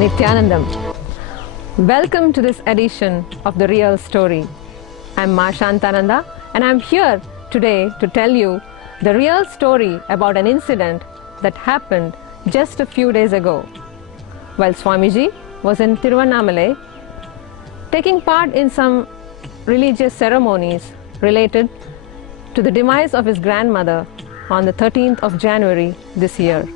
Nityanandam. Welcome to this edition of The Real Story. I'm Ma Shantananda and I'm here today to tell you the real story about an incident that happened just a few days ago. While Swamiji was in Tiruvannamalai, taking part in some religious ceremonies related to the demise of his grandmother on the 13th of January this year.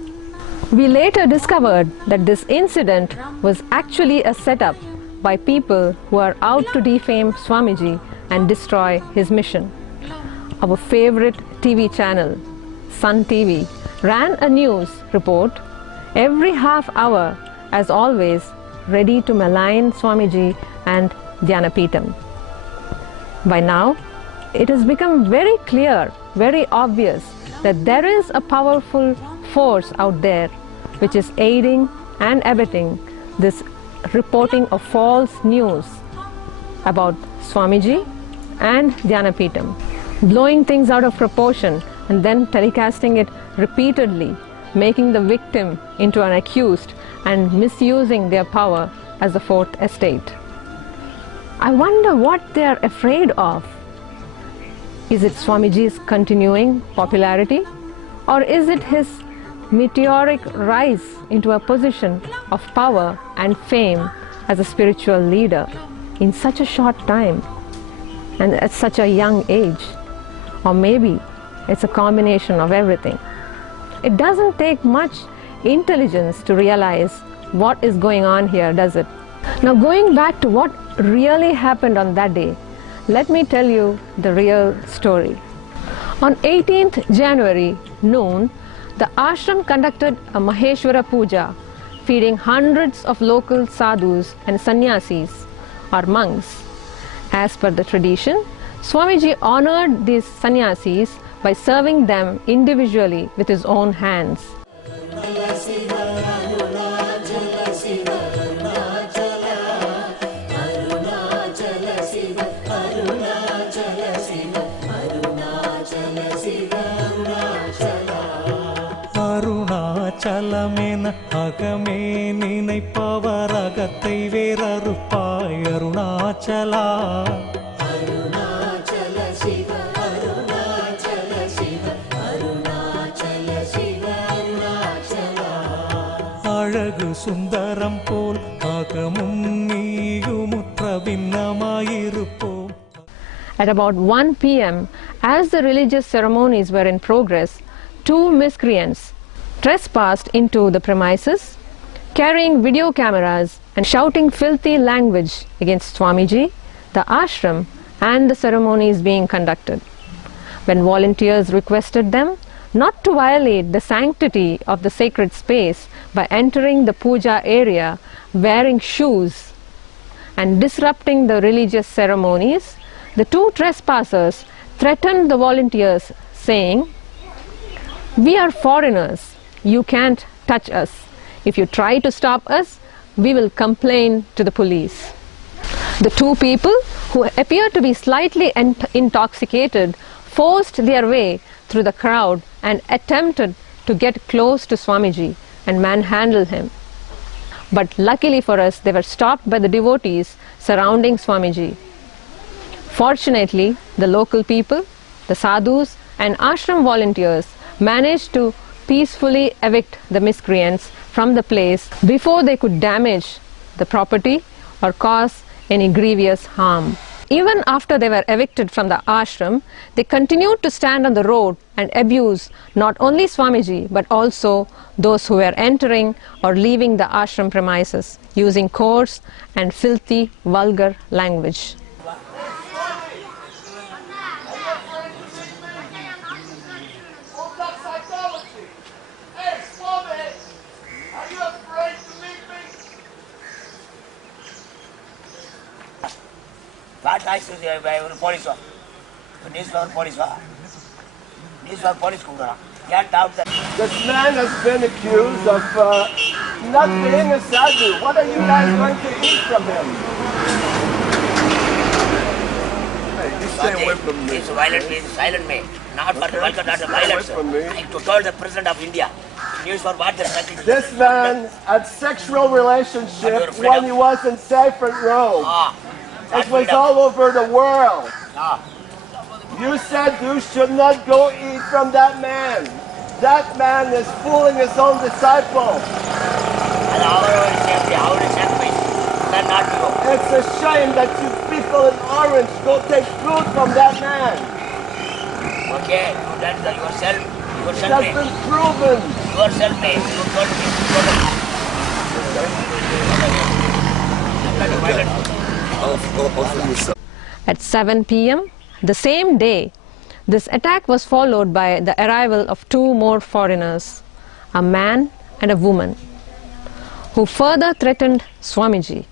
We later discovered that this incident was actually a setup by people who are out to defame Swamiji and destroy his mission. Our favorite TV channel, Sun TV, ran a news report every half hour, as always, ready to malign Swamiji and Dhyanapeetham. By now, it has become very clear, very obvious that there is a powerful force out there which is aiding and abetting this reporting of false news about Swamiji and Dhyanapeetham, blowing things out of proportion and then telecasting it repeatedly, making the victim into an accused and misusing their power as the fourth estate. I wonder what they are afraid of. Is it Swamiji's continuing popularity, or is it his meteoric rise into a position of power and fame as a spiritual leader in such a short time and at such a young age? Or maybe it's a combination of everything. It doesn't take much intelligence to realize what is going on here, does it? Now, going back to what really happened on that day, let me tell you the real story. On 18th January noon, the ashram conducted a Maheshwara Puja, feeding hundreds of local sadhus and sannyasis, or monks. As per the tradition, Swamiji honored these sannyasis by serving them individually with his own hands. அருணாச்சலமென அகமே நினைப்பவர் அகத்தை வேறறுப்பாய் அருணாச்சலா. அருணாச்சல சிவ அருணாச்சல சிவ அருணாச்சல சிவ அருணாச்சலா. அழகு சுந்தரம் போல் அகமும் நீயுமுற்ற பின்னமாயிருப்போம். At about 1 p.m., as the religious ceremonies were in progress, two miscreants trespassed into the premises, carrying video cameras and shouting filthy language against Swamiji, the ashram, and the ceremonies being conducted. When volunteers requested them not to violate the sanctity of the sacred space by entering the puja area, wearing shoes, and disrupting the religious ceremonies, the two trespassers threatened the volunteers, saying, "We are foreigners. You can't touch us. If you try to stop us, we will complain to the police." The two people, who appeared to be slightly intoxicated, forced their way through the crowd and attempted to get close to Swamiji and manhandle him. But luckily for us, they were stopped by the devotees surrounding Swamiji. Fortunately, the local people, the sadhus and ashram volunteers managed to peacefully evict the miscreants from the place before they could damage the property or cause any grievous harm. Even after they were evicted from the ashram, they continued to stand on the road and abuse not only Swamiji but also those who were entering or leaving the ashram premises, using coarse and filthy, vulgar language. What I should say by police? Police or police? Police or police? Can't doubt that. This man has been accused of not being a sadhu. What are you guys going to eat from him? Hey, you stay away from me. It's violent, it's silent me. Not for the vulgar, not the violence. I told the President of India. News for what? There's nothing. This man had sexual relationship when he was in Saffron Road. It was all over the world. You said you should not go eat from that man. That man is fooling his own disciples. It's a shame that you people in Orange go take food from that man. Okay, you done that yourself. It has been proven. Yourself made. You told me. At 7 p.m. the same day, this attack was followed by the arrival of two more foreigners, a man and a woman, who further threatened Swamiji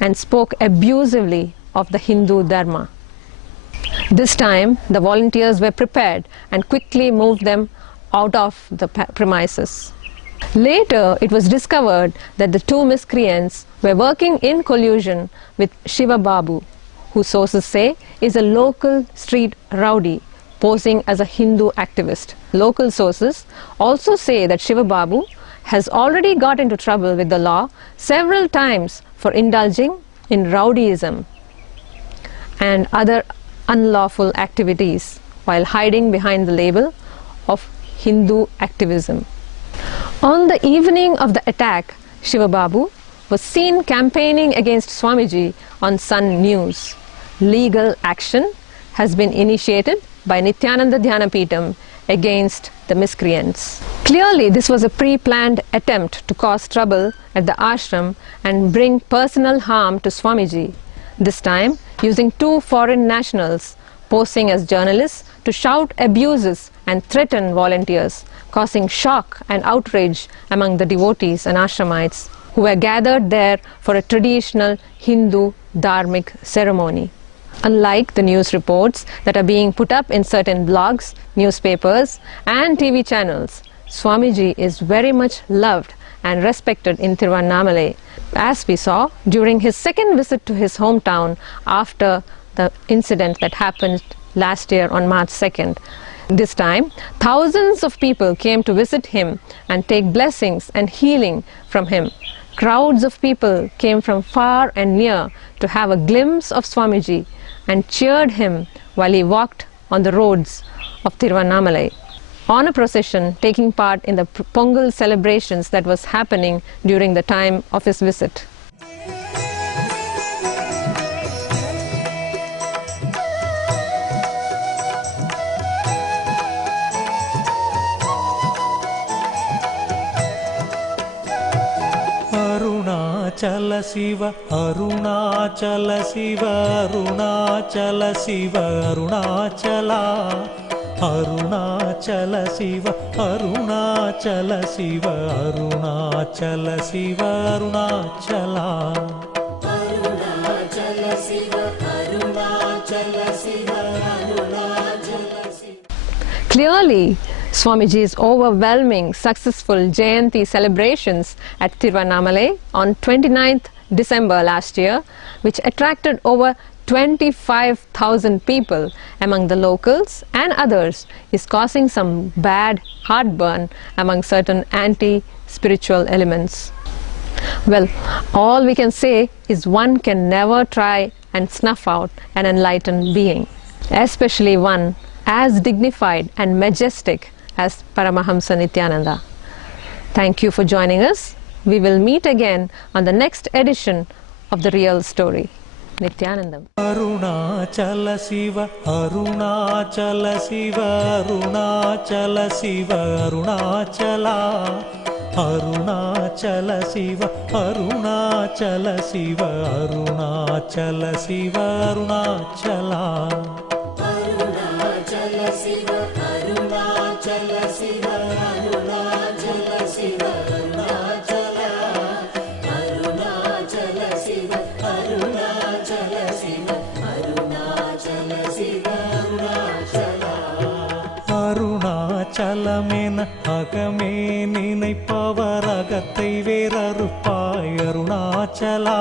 and spoke abusively of the Hindu Dharma. This time, the volunteers were prepared and quickly moved them out of the premises. Later, it was discovered that the two miscreants were working in collusion with Shiva Babu, who sources say is a local street rowdy posing as a Hindu activist. Local sources also say that Shiva Babu has already got into trouble with the law several times for indulging in rowdyism and other unlawful activities while hiding behind the label of Hindu activism. On the evening of the attack, Shiva Babu was seen campaigning against Swamiji on Sun News. Legal action has been initiated by Nityananda Dhyanapitham against the miscreants. Clearly, this was a pre-planned attempt to cause trouble at the ashram and bring personal harm to Swamiji, this time using two foreign nationals posing as journalists to shout abuses and threaten volunteers, causing shock and outrage among the devotees and ashramites who were gathered there for a traditional Hindu dharmic ceremony. Unlike the news reports that are being put up in certain blogs, newspapers and TV channels, Swamiji is very much loved and respected in Tiruvannamalai, as we saw during his second visit to his hometown after the incident that happened last year on March 2nd. This time, thousands of people came to visit him and take blessings and healing from him. Crowds of people came from far and near to have a glimpse of Swamiji and cheered him while he walked on the roads of Tiruvannamalai on a procession taking part in the Pongal celebrations that was happening during the time of his visit. Arunachala Shiva, Arunachala Shiva, Arunachala Shiva, Arunachala. Arunachala Shiva, Arunachala Shiva, Arunachala Shiva, Arunachala. Arunachala Shiva, Arunachala Shiva, Arunachala Shiva. Clearly, Swamiji's overwhelming successful Jayanti celebrations at Tiruvannamalai on 29th December last year, which attracted over 25,000 people among the locals and others, is causing some bad heartburn among certain anti-spiritual elements. Well, all we can say is one can never try and snuff out an enlightened being, especially one as dignified and majestic as Paramahamsa Nityananda. Thank you for joining us. We will meet again on the next edition of The Real Story. Nityanandam. Arunachala Shiva, Arunachala Shiva, Arunachala Shiva, Arunachala. Arunachala Shiva, Arunachala Shiva, Arunachala Shiva, Arunachala. Arunachala Shiva, Arunachala Shiva, Arunachala Shiva, Arunachala. Arunachala Shiva, Arunachala Shiva, Arunachala Shiva, Arunachala. அருணாச்சலமென அகமே நினைப்பவர் அகத்தை வேறறுப்பாய் அருணாச்சலா.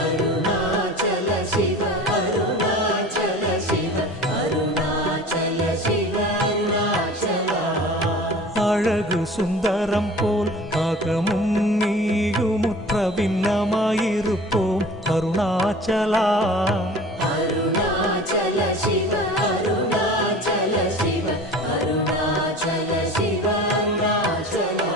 அருணாச்சல சிவ, அருணாச்சல சிவ, அருணாச்சல சிவ, அருணாச்சலா. அழகு சுந்தரம் போல் அகமும் நீயுமுற்ற பின்னமாயிருப்போம் அருணாச்சலா. அருணாச்சல சிவ அருணாச்சல சிவ அருணாச்சல சிவ அருணாச்சலா.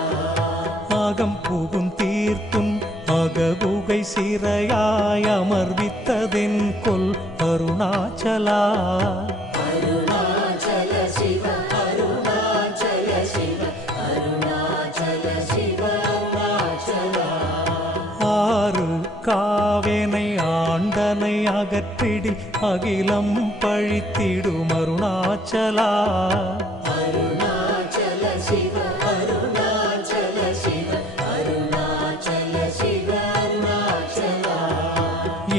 ஆகம் புகும் தீர்த்தும் அககுகை சிறையாய் அமர்வித்ததென் கொல் அருணாச்சலா. அருணாச்சல சிவ அருணாச்சல சிவ அருணாச்சல சிவ அருணாச்சலா. ஆறு காவேனை ஆண்டனை அகற்றிடி அகிலம் பழித்திடும் அருணாச்சலா. அருணாச்சல சிவ அருணாச்சல சிவ அருணாச்சல சிவ அருணாச்சலா.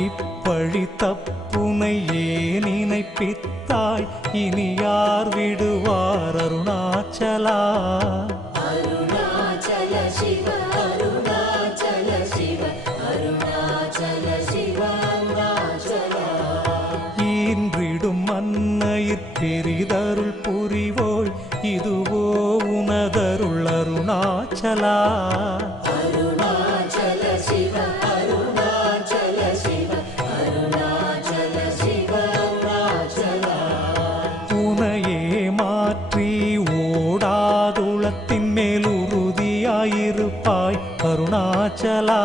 இப்பழி தப்புனை ஏன் நினைப்பித்தாய் இனி யார் விடுவார் அருணாச்சலா. அருணாச்சல சிவ அருணாச்சல சிவ அருணாச்சல சிவ அருணாச்சலா. ஈன்றிடும் மன்னையிற் பெரிதருள் புரிவோய் இதுவோ உனதருள் அருணாச்சலா. அருணாச்சல சிவ அருணாச்சல சிவ அருணாச்சல சிவ அருணாச்சலா. உனையே மாற்றி ஓடாதுளத்தின் மேல் உறுதியாயிருப்பாய் அருணாச்சலா.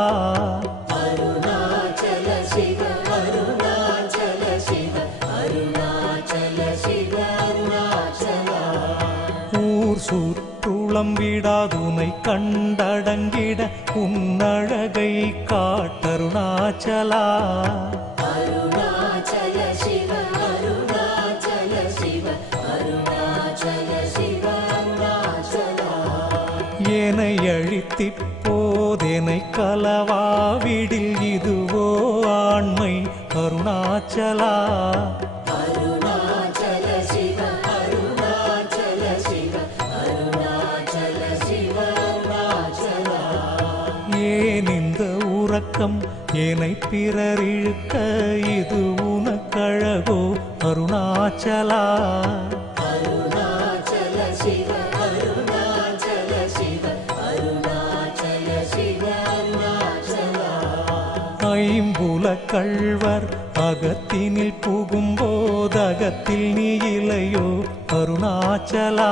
அருணாச்சல சிவ அருணாச்சல சிவ அருணாச்சல சிவ அருணாச்சலா. ஊர் சுற்றுளம் விடாதுனை கண்டடங்கிட உன்னழகை காட்டருணாச்சலா. அருணாச்சல சிவ அருணாச்சல சிவ அருணாச்சல சிவ அருணாச்சலா. ஏனை அழித்திப்போதெனை கலவாவிடில் இதுவோ ஆண்மை அருணாச்சலா. அருணாச்சல சிவ அருணாச்சல சிவ அருணாச்சல சிவ அருணாச்சலா. ஏன் இந்த உறக்கம் ஏனை பிறர் இழுக்க இது உனக்கழகோ அருணாச்சலா. அருணாச்சல சிவ அருணாச்சல சிவ அருணாச்சல சிவ அருணாச்சலா. ஐம்புல கள்வர் அகத்தினில் புகும்போதகத்தில் நீ இலையோ அருணாச்சலா.